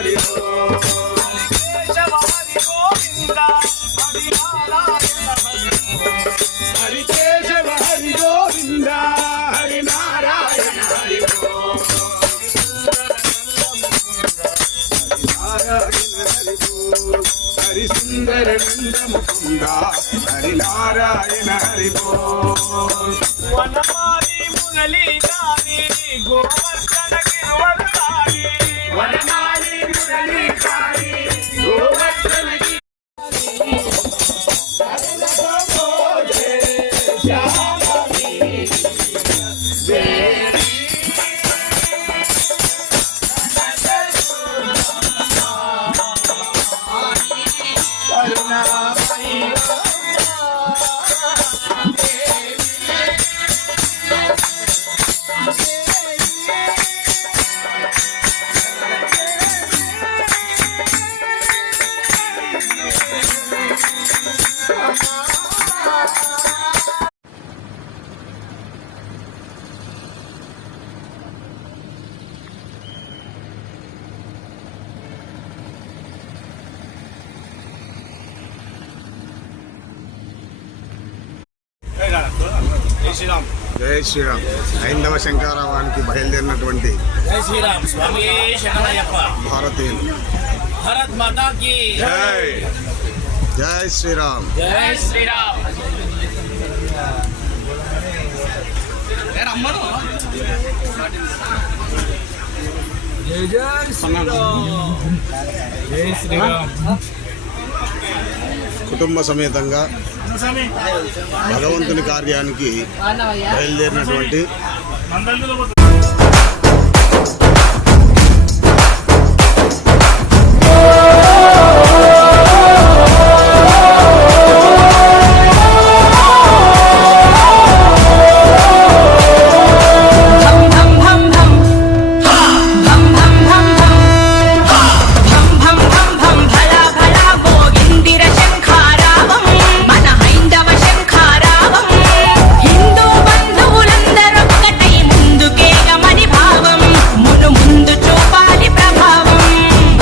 హరి హరి కేశవ హరి గోవింద హరి నారాయణ హరి హరి సుందర నంద ముకుంద హరి నారాయణ హరి వనమాలి మురళి గాని గోవర్ధన గిరివర్ధని వనమాలి మురళి గాని గోవర్ధన జై శ్రీరామ్. హైందవ శంకరావానికి బయలుదేరినటువంటి జై శ్రీరామ్ స్వామి శరణయ్యప్ప భారతీయులు భారత్ మాతా కీ జై. జై శ్రీరామ్. జై శ్రీరామ్. జై శ్రీరామ్. కుటుంబ సమేతంగా భగవంతుని కార్యానికి బయలుదేరినటువంటి